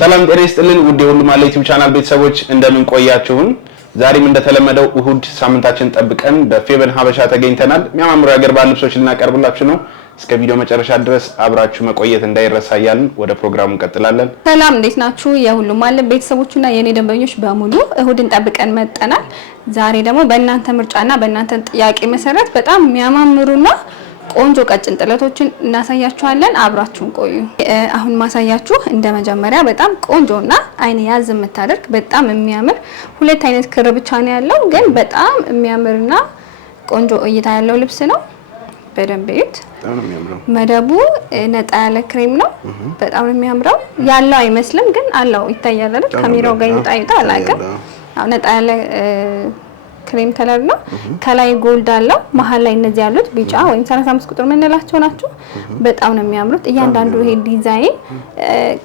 ሰላም ጤና ይስጥልን ውድ የሁሉም አለ ዩቲዩብ ቻናል ቤተሰቦች እንደምን ቆያችሁን? ዛሬም እንደተለመደው እሁድ ሳምንታችን ጠብቀን በፌቨን ሀበሻ ተገኝተናል። የሚያማምሩ የሀገር ባህል ልብሶች ልናቀርብላችሁ ነው። እስከ ቪዲዮ መጨረሻ ድረስ አብራችሁ መቆየት እንዳይረሳ እያልን ወደ ፕሮግራሙ እንቀጥላለን። ሰላም እንዴት ናችሁ? የሁሉም አለ ቤተሰቦችና የኔ ደንበኞች በሙሉ እሁድን ጠብቀን መጥተናል። ዛሬ ደግሞ በእናንተ ምርጫና በእናንተ ጥያቄ መሰረት በጣም የሚያማምሩና ቆንጆ ቀጭን ጥለቶችን እናሳያችኋለን። አብራችሁን ቆዩ። አሁን ማሳያችሁ እንደ መጀመሪያ በጣም ቆንጆና አይን ያዝ የምታደርግ በጣም የሚያምር ሁለት አይነት ክር ብቻ ነው ያለው፣ ግን በጣም የሚያምርና ቆንጆ እይታ ያለው ልብስ ነው። በደንብ እዩት። መደቡ ነጣ ያለ ክሬም ነው። በጣም ነው የሚያምረው። ያለው አይመስልም ግን አለው ይታያል አይደል? ካሜራው ጋር ይጣይታ አላቀም። አው ነጣ ያለ ክሬም ከለር ነው። ከላይ ጎልድ አለው። መሃል ላይ እነዚህ ያሉት ቢጫ ወይም 35 ቁጥር ምንላቸው ናቸው። በጣም ነው የሚያምሩት። እያንዳንዱ ይሄ ዲዛይን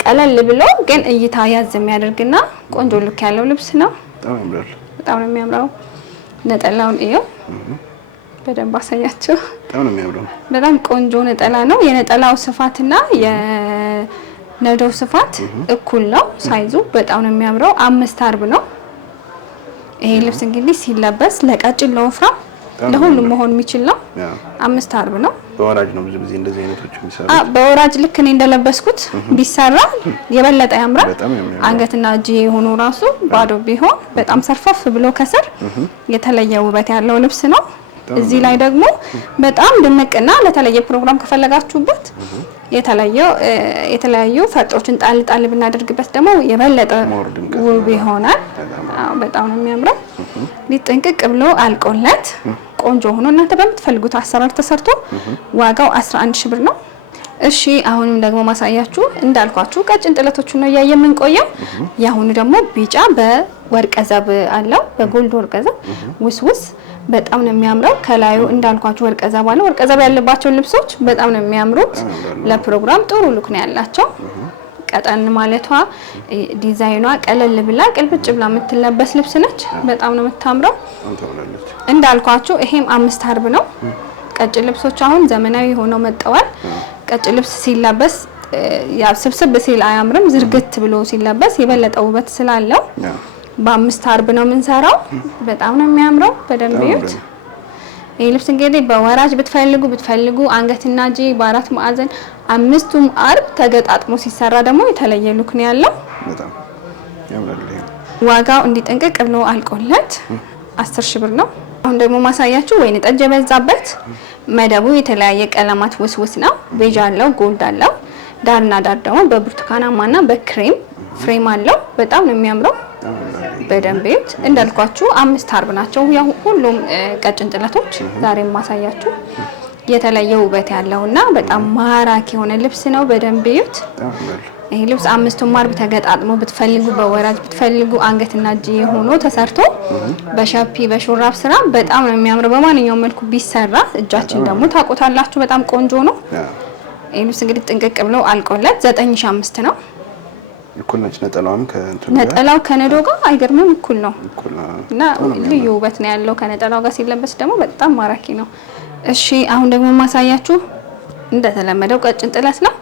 ቀለል ብሎ ግን እይታ ያዝ የሚያደርግና ቆንጆ ሉክ ያለው ልብስ ነው። በጣም ነው የሚያምረው። ነጠላውን እዩ። በደንብ አሳያችሁ። በጣም ነው የሚያምረው። በጣም ቆንጆ ነጠላ ነው። የነጠላው ስፋትና የነዶው ስፋት እኩል ነው። ሳይዙ በጣም ነው የሚያምረው። 5 አርብ ነው። ይሄ ልብስ እንግዲህ ሲለበስ ለቀጭን ለወፍራም ለሁሉም መሆን የሚችል ነው። 5 አርብ ነው። በወራጅ ነው ብዙ ጊዜ እንደዚህ አይነቶች የሚሰሩት። በወራጅ ልክ እኔ እንደለበስኩት ቢሰራ የበለጠ ያምራል። አንገትና እጅ የሆኑ ራሱ ባዶ ቢሆን በጣም ሰርፈፍ ብሎ ከስር የተለየ ውበት ያለው ልብስ ነው። እዚህ ላይ ደግሞ በጣም ድምቅና ለተለየ ፕሮግራም ከፈለጋችሁበት የተለያዩ ፈርጦችን ጣል ጣል ብናደርግበት ደግሞ የበለጠ ውብ ይሆናል። በጣም ነው የሚያምረው። ሊጥንቅቅ ብሎ አልቆለት ቆንጆ ሆኖ እናንተ በምትፈልጉት አሰራር ተሰርቶ ዋጋው 11000 ብር ነው። እሺ አሁንም ደግሞ ማሳያችሁ እንዳልኳችሁ ቀጭን ጥለቶቹን ነው ያየምን ቆየው። ያሁኑ ደግሞ ቢጫ በወርቀ ዘብ አለው፣ በጎልድ ወርቀ ዘብ ውስውስ በጣም ነው የሚያምረው። ከላዩ እንዳልኳችሁ ወርቀ ዘብ አለው። ወርቀ ዘብ ያለባቸው ልብሶች በጣም ነው የሚያምሩት። ለፕሮግራም ጥሩ ሉክ ነው ያላቸው። ቀጠን ማለቷ ዲዛይኗ ቀለል ብላ ቅልብጭ ብላ የምትለበስ ልብስ ነች። በጣም ነው የምታምረው። እንዳልኳችሁ ይሄም 5 አርብ ነው። ቀጭን ልብሶች አሁን ዘመናዊ ሆነው መጥተዋል። ቀጭን ልብስ ሲለበስ ያው ስብስብ ሲል አያምርም። ዝርግት ብሎ ሲለበስ የበለጠ ውበት ስላለው በ5 አርብ ነው የምንሰራው። በጣም ነው የሚያምረው። በደንብ ይዩት። ይሄ ልብስ እንግዲህ በወራጅ ብትፈልጉ አንገትና እጅ በአራት ማዕዘን 5ቱም አርብ ተገጣጥሞ ሲሰራ ደግሞ የተለየ ሉክ ነው ያለው። በጣም ያምራል። ዋጋው እንዲጠንቀቅ ብሎ አልቆለት 10000 ብር ነው። አሁን ደግሞ ማሳያችሁ ወይን ጠጅ የበዛበት መደቡ የተለያየ ቀለማት ውስውስ ነው። ቤጅ አለው፣ ጎልድ አለው። ዳርና ዳር ደግሞ በብርቱካናማና በክሬም ፍሬም አለው። በጣም ነው የሚያምረው። በደንብ እዩት። እንዳልኳችሁ 5 አርብ ናቸው ያው ሁሉም ቀጭን ጥለቶች። ዛሬም ማሳያችሁ የተለየ ውበት ያለውና በጣም ማራኪ የሆነ ልብስ ነው። በደንብ እዩት። ይሄ ልብስ 5ቱም አርብ ተገጣጥሞ ብትፈልጉ በወራጅ ብትፈልጉ አንገትና እጅ ሆኖ ተሰርቶ በሻፒ በሹራብ ስራ በጣም ነው የሚያምረው። በማንኛውም መልኩ ቢሰራ እጃችን ደግሞ ታቆታላችሁ። በጣም ቆንጆ ነው። ይሄ ልብስ እንግዲህ ጥንቅቅ ብሎ አልቆለት 9500 ነው። እኩል ነጭ ነጠላውም ነጠላው ከነዶ ጋር አይገርምም? እኩል ነው እና ልዩ ውበት ነው ያለው። ከነጠላው ጋር ሲለበስ ደግሞ በጣም ማራኪ ነው። እሺ አሁን ደግሞ ማሳያችሁ እንደተለመደው ቀጭን ጥለት ነው።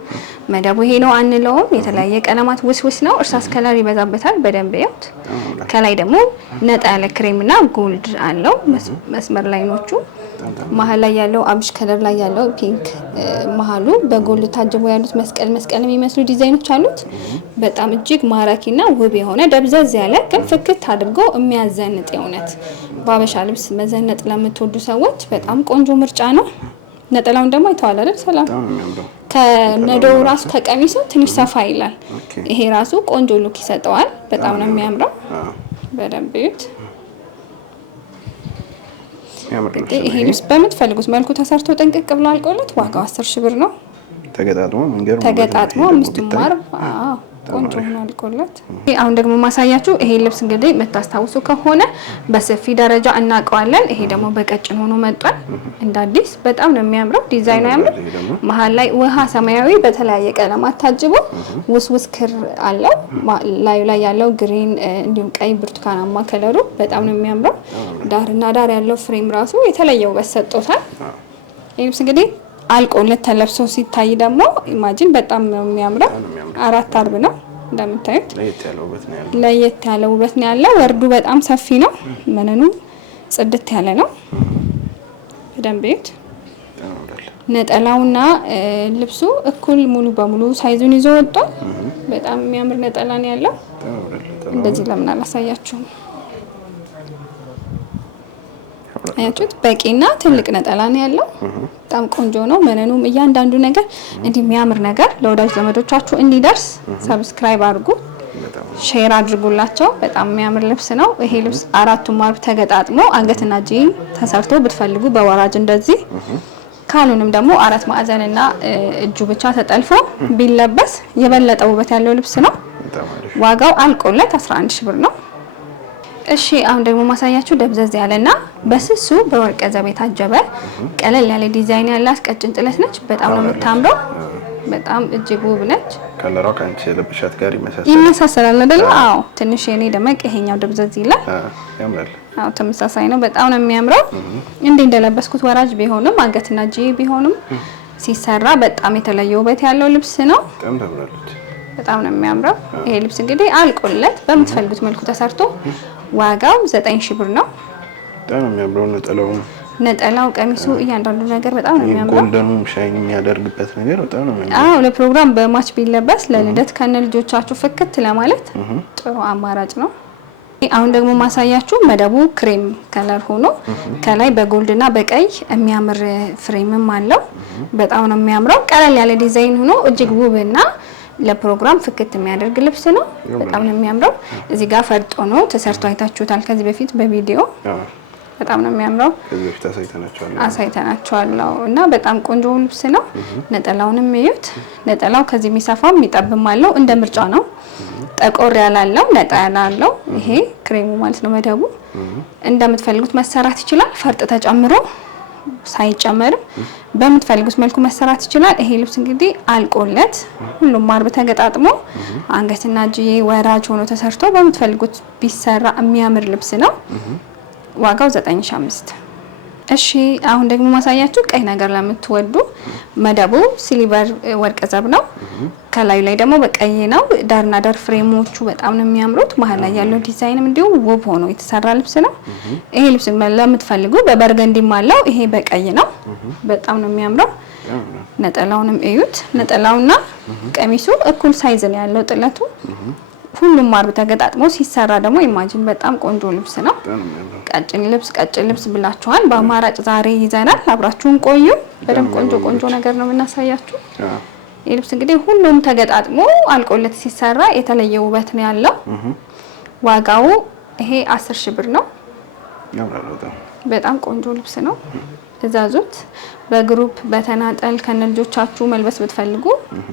መደቡ ይሄ ነው አንለውም። የተለያየ ቀለማት ውስውስ ነው። እርሳስ ከለር ይበዛበታል። በደንብ ያዩት። ከላይ ደግሞ ነጣ ያለ ክሬምና ጎልድ አለው መስመር ላይኖቹ። መሀል ላይ ያለው አብሽ ከለር ላይ ያለው ፒንክ መሀሉ በጎልድ ታጅቦ ያሉት መስቀል የሚመስሉ ዲዛይኖች አሉት። በጣም እጅግ ማራኪና ውብ የሆነ ደብዘዝ ያለ ግን ፍክት አድርጎ የሚያዘንጥ የእውነት በአበሻ ልብስ መዘነጥ ለምትወዱ ሰዎች በጣም ቆንጆ ምርጫ ነው። ነጠላውን ደግሞ አይተዋል አይደል? ሰላም ከነዶው ራሱ ከቀሚሱ ትንሽ ሰፋ ይላል። ይሄ ራሱ ቆንጆ ሉክ ይሰጠዋል። በጣም ነው የሚያምረው። በደንብ እዩት። ይሄ ልብስ በምትፈልጉት መልኩ ተሰርቶ ጥንቅቅ ብሎ አልቆለት ዋጋው 10000 ብር ነው። ተገጣጥሞ 5ቱም አርብ ቆንጆ ሆኖ አልቆለት። አሁን ደግሞ ማሳያችሁ ይሄ ልብስ እንግዲህ መታስታውሱ ከሆነ በሰፊ ደረጃ እናቀዋለን። ይሄ ደግሞ በቀጭን ሆኖ መጥቷል እንደ አዲስ። በጣም ነው የሚያምረው። ዲዛይኑ ያምራል። መሃል ላይ ውሃ ሰማያዊ በተለያየ ቀለማት ታጅቦ ውስውስ ክር አለው። ላዩ ላይ ያለው ግሪን እንዲሁም ቀይ ብርቱካናማ ከለሩ በጣም ነው የሚያምረው። ዳርና ዳር ያለው ፍሬም ራሱ የተለየ ውበት ሰጥቶታል። ይሄ ልብስ እንግዲህ አልቆለት ተለብሶ ሲታይ ደግሞ ኢማጂን በጣም ነው የሚያምረው። 4 አርብ ነው እንደምታዩት ለየት ያለ ውበት ነው ያለው። ወርዱ በጣም ሰፊ ነው። መነኑ ጽድት ያለ ነው። በደንብ እዩት። ነጠላውና ልብሱ እኩል ሙሉ በሙሉ ሳይዙን ይዞ ወጥቷል። በጣም የሚያምር ነጠላ ነው ያለው። እንደዚህ ለምን አላሳያችሁም? አያችሁት? በቂና ትልቅ ነጠላ ነው ያለው። በጣም ቆንጆ ነው። መነኑም እያንዳንዱ ነገር እንዲህ የሚያምር ነገር ለወዳጅ ዘመዶቻችሁ እንዲደርስ ሰብስክራይብ አድርጉ፣ ሼር አድርጉላቸው። በጣም የሚያምር ልብስ ነው። ይሄ ልብስ አራቱም ማርብ ተገጣጥሞ አንገትና እጅ ተሰርቶ ብትፈልጉ በወራጅ እንደዚህ ካሉንም ደግሞ አራት ማዕዘንና እጁ ብቻ ተጠልፎ ቢለበስ የበለጠ ውበት ያለው ልብስ ነው። ዋጋው አልቆለት 11 ሺህ ብር ነው። እሺ አሁን ደግሞ ማሳያችሁ ደብዘዝ ያለና በስሱ በወርቀ ዘብ የታጀበ ቀለል ያለ ዲዛይን ያላት ቀጭን ጥለት ነች። በጣም ነው የምታምረው። በጣም እጅግ ውብ ነች። ከለሯ ካንቺ የለበሻት ጋር ይመሳሰላል አይደል? አዎ ትንሽ የኔ ደመቅ ይሄኛው ደብዘዝ ይላል። ያምራል። አዎ ተመሳሳይ ነው። በጣም ነው የሚያምረው። እንዴ እንደለበስኩት ወራጅ ቢሆንም አንገትና እጅ ቢሆንም ሲሰራ በጣም የተለየ ውበት ያለው ልብስ ነው። በጣም ታምራለች። በጣም ነው የሚያምረው። ይሄ ልብስ እንግዲህ አልቆለት በምትፈልጉት መልኩ ተሰርቶ ዋጋው 9000 ብር ነው። በጣም ነው የሚያምረው። ነጠላው፣ ቀሚሱ፣ እያንዳንዱ ነገር በጣም ነው የሚያምረው። ጎልደኑ ሻይን የሚያደርግበት ነገር በጣም ነው የሚያምረው። አዎ ለፕሮግራም በማች ቢለበስ ለልደት ከነ ልጆቻችሁ ፍክት ለማለት ጥሩ አማራጭ ነው። አሁን ደግሞ ማሳያችሁ መደቡ ክሬም ከለር ሆኖ ከላይ በጎልድና በቀይ የሚያምር ፍሬምም አለው። በጣም ነው የሚያምረው። ቀለል ያለ ዲዛይን ሆኖ እጅግ ውብና ለፕሮግራም ፍክት የሚያደርግ ልብስ ነው። በጣም ነው የሚያምረው። እዚህ ጋር ፈርጦ ነው ተሰርቶ አይታችሁታል ከዚህ በፊት በቪዲዮ። በጣም ነው የሚያምረው። ከዚህ በፊት አሳይተናቸዋል እና በጣም ቆንጆ ልብስ ነው። ነጠላውንም እዩት። ነጠላው ከዚህ የሚሰፋም የሚጠብም አለው። እንደ ምርጫ ነው። ጠቆር ያላለው ነጣ ያላለው ይሄ ክሬሙ ማለት ነው። መደቡ እንደምትፈልጉት መሰራት ይችላል። ፈርጥ ተጨምሮ ሳይጨመርም በምትፈልጉት መልኩ መሰራት ይችላል። ይሄ ልብስ እንግዲህ አልቆለት ሁሉም ማርብ ተገጣጥሞ አንገትና እጅዬ ወራጅ ሆኖ ተሰርቶ በምትፈልጉት ቢሰራ የሚያምር ልብስ ነው። ዋጋው 9500። እሺ አሁን ደግሞ ማሳያችሁ ቀይ ነገር ለምትወዱ መደቡ ሲልቨር ወርቀ ዘብ ነው። ከላዩ ላይ ደግሞ በቀይ ነው። ዳርና ዳር ፍሬሞቹ በጣም ነው የሚያምሩት። መሀል ላይ ያለው ዲዛይንም እንዲሁ ውብ ሆኖ የተሰራ ልብስ ነው። ይሄ ልብስ ለምትፈልጉ በበርገንዲም አለው። ይሄ በቀይ ነው። በጣም ነው የሚያምረው። ነጠላውንም እዩት። ነጠላውና ቀሚሱ እኩል ሳይዝ ነው ያለው ጥለቱ። ሁሉም ማርብ ተገጣጥሞ ሲሰራ ደግሞ ኢማጂን በጣም ቆንጆ ልብስ ነው። ቀጭን ልብስ ብላችኋል። በአማራጭ ዛሬ ይዘናል። አብራችሁን ቆዩ። በደንብ ቆንጆ ነገር ነው የምናሳያችሁ። ይህ ልብስ እንግዲህ ሁሉም ተገጣጥሞ አልቆለት ሲሰራ የተለየ ውበት ነው ያለው። ዋጋው ይሄ 10000 ብር ነው። በጣም ቆንጆ ልብስ ነው። እዛዙት። በግሩፕ በተናጠል ከነልጆቻችሁ መልበስ ብትፈልጉ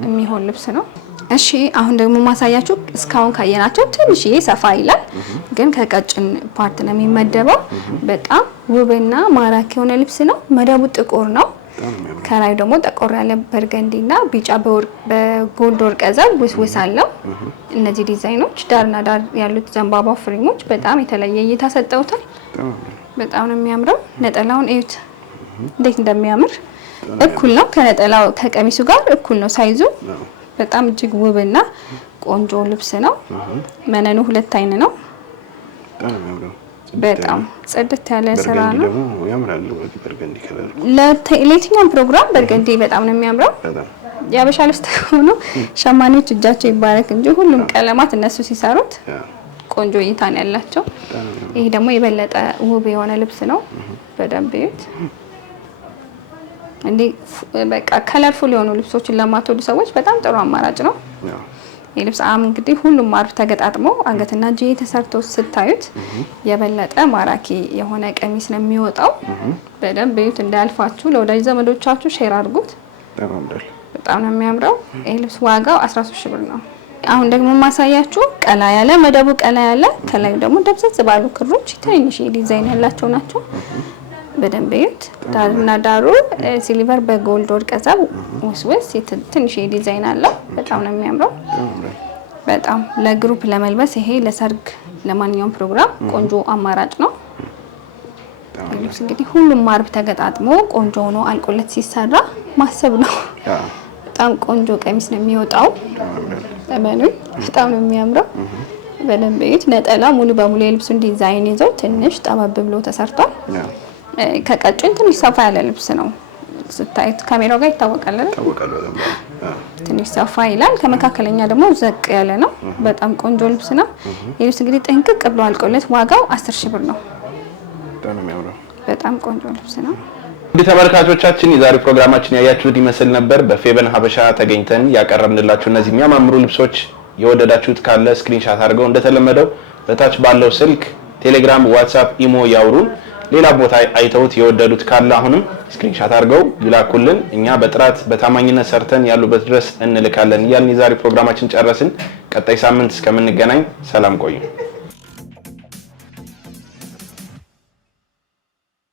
የሚሆን ልብስ ነው። እሺ አሁን ደግሞ ማሳያችሁ እስካሁን ካየናቸው ትንሽዬ ሰፋ ይላል፣ ግን ከቀጭን ፓርት ነው የሚመደበው። በጣም ውብና ማራኪ የሆነ ልብስ ነው። መደቡ ጥቁር ነው። ከላይ ደግሞ ጠቆር ያለ በርገንዲና ቢጫ በጎልድ ወርቀ ዘብ ውስውስ አለው። እነዚህ ዲዛይኖች ዳርና ዳር ያሉት ዘንባባ ፍሬሞች በጣም የተለየ እይታ ሰጠውታል። በጣም ነው የሚያምረው። ነጠላውን እዩት እንዴት እንደሚያምር። እኩል ነው ከነጠላው ከቀሚሱ ጋር እኩል ነው ሳይዙ። በጣም እጅግ ውብና ቆንጆ ልብስ ነው። መነኑ 2 አይን ነው። በጣም ጽድት ያለ ስራ ነው። ለየትኛውም ፕሮግራም በርገንዲ በጣም ነው የሚያምረው። የአበሻ ልብስ ሆኖ ሸማኔዎች እጃቸው ይባረክ እንጂ ሁሉም ቀለማት እነሱ ሲሰሩት ቆንጆ እይታ ነው ያላቸው። ይሄ ደግሞ የበለጠ ውብ የሆነ ልብስ ነው። በደንብ እዩት። እንዴ በቃ ከለርፉል የሆኑ ልብሶችን ለማትወዱ ሰዎች በጣም ጥሩ አማራጭ ነው። ይህ ልብስ እንግዲህ ሁሉም ማርብ ተገጣጥሞ አንገትና እጅ ተሰርቶ ስታዩት የበለጠ ማራኪ የሆነ ቀሚስ ነው የሚወጣው። በደንብ እዩት እንዳያልፋችሁ። ለወዳጅ ዘመዶቻችሁ ሼር አድርጉት። በጣም ነው የሚያምረው። ይህ ልብስ ዋጋው 13000 ብር ነው። አሁን ደግሞ ማሳያችሁ ቀላ ያለ መደቡ ቀላ ያለ ከላይ ደግሞ ደብዘዝ ባሉ ክሮች ትንሽ ዲዛይን ያላቸው ናቸው። በደንብ እዩት። ዳርና ዳሩ ሲልቨር በጎልድ ወርቀ ዘብ ውስውስ ትንሽ ዲዛይን አለው። በጣም ነው የሚያምረው። በጣም ለግሩፕ ለመልበስ ይሄ ለሰርግ ለማንኛውም ፕሮግራም ቆንጆ አማራጭ ነው። ልብስ እንግዲህ ሁሉም ማርብ ተገጣጥሞ ቆንጆ ሆኖ አልቆለት ሲሰራ ማሰብ ነው። በጣም ቆንጆ ቀሚስ ነው የሚወጣው። እመኑኝ በጣም ነው የሚያምረው። በደንብ እዩት። ነጠላ ሙሉ በሙሉ የልብሱን ዲዛይን ይዘው ትንሽ ጠበብ ብሎ ተሰርቷል። ከቀጭን ትንሽ ሰፋ ያለ ልብስ ነው። ስታዩት ካሜራው ጋር ይታወቃል አይደል? ትንሽ ሰፋ ይላል። ከመካከለኛ ደግሞ ዘቅ ያለ ነው። በጣም ቆንጆ ልብስ ነው። የልብስ እንግዲህ ጥንቅቅ ብሎ አልቆለት ዋጋው 10,000 ብር ነው። በጣም ቆንጆ ልብስ ነው። እንግዲህ ተመልካቾቻችን የዛሬው ፕሮግራማችን ያያችሁት ይመስል ነበር። በፌቨን ሀበሻ ተገኝተን ያቀረብንላችሁ እነዚህ የሚያማምሩ ልብሶች የወደዳችሁት ካለ ስክሪንሻት አድርገው እንደተለመደው በታች ባለው ስልክ ቴሌግራም፣ ዋትስአፕ፣ ኢሞ ያውሩን። ሌላ ቦታ አይተውት የወደዱት ካለ አሁንም ስክሪንሻት አድርገው ይላኩልን። እኛ በጥራት በታማኝነት ሰርተን ያሉበት ድረስ እንልካለን እያልን የዛሬው ፕሮግራማችን ጨረስን። ቀጣይ ሳምንት እስከምንገናኝ ሰላም ቆዩ።